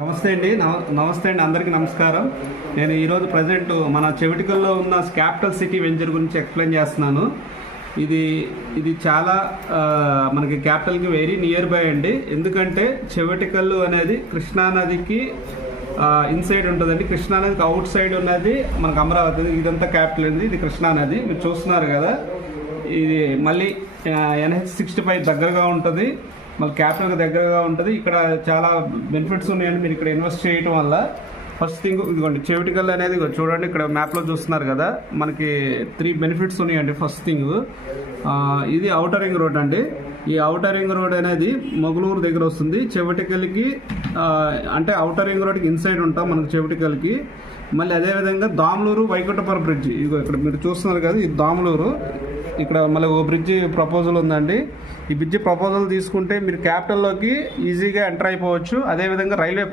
నమస్తే అండి నమస్తే అండి అందరికీ నమస్కారం. నేను ఈరోజు ప్రజెంట్ మన చెవిటికల్లో ఉన్న క్యాపిటల్ సిటీ వెంచర్ గురించి ఎక్స్ప్లెయిన్ చేస్తున్నాను. ఇది చాలా మనకి క్యాపిటల్కి వెరీ నియర్ బై అండి. ఎందుకంటే చెవిటికల్లు అనేది కృష్ణానదికి ఇన్సైడ్ ఉంటుందండి. కృష్ణానదికి అవుట్ సైడ్ ఉన్నది మనకు అమరావతి. ఇదంతా క్యాపిటల్ అండి. ఇది కృష్ణానది మీరు చూస్తున్నారు కదా. ఇది మళ్ళీ NH-65 దగ్గరగా ఉంటుంది, మళ్ళీ క్యాపిటల్కి దగ్గరగా ఉంటుంది. ఇక్కడ చాలా బెనిఫిట్స్ ఉన్నాయండి మీరు ఇక్కడ ఇన్వెస్ట్ చేయడం వల్ల. ఫస్ట్ థింగ్ ఇదిగోండి, చెవిటికల్ అనేది చూడండి, ఇక్కడ మ్యాప్లో చూస్తున్నారు కదా, మనకి 3 బెనిఫిట్స్ ఉన్నాయండి. ఫస్ట్ థింగ్ ఇది ఔటర్ రింగ్ రోడ్ అండి. ఈ ఔటర్ రింగ్ రోడ్ అనేది మొగలూరు దగ్గర వస్తుంది. చెవిటికల్కి అంటే ఔటర్ రింగ్ రోడ్కి ఇన్సైడ్ ఉంటాం మనకు చెవిటికల్కి. మళ్ళీ అదేవిధంగా దాములూరు వైకుంఠపురం బ్రిడ్జ్, ఇదిగో ఇక్కడ మీరు చూస్తున్నారు కదా, ఇది దాములూరు. ఇక్కడ మళ్ళీ ఓ బ్రిడ్జి ప్రపోజల్ ఉందండి. ఈ బ్రిడ్జి ప్రపోజల్ తీసుకుంటే మీరు క్యాపిటల్లోకి ఈజీగా ఎంటర్ అయిపోవచ్చు. అదేవిధంగా రైల్వే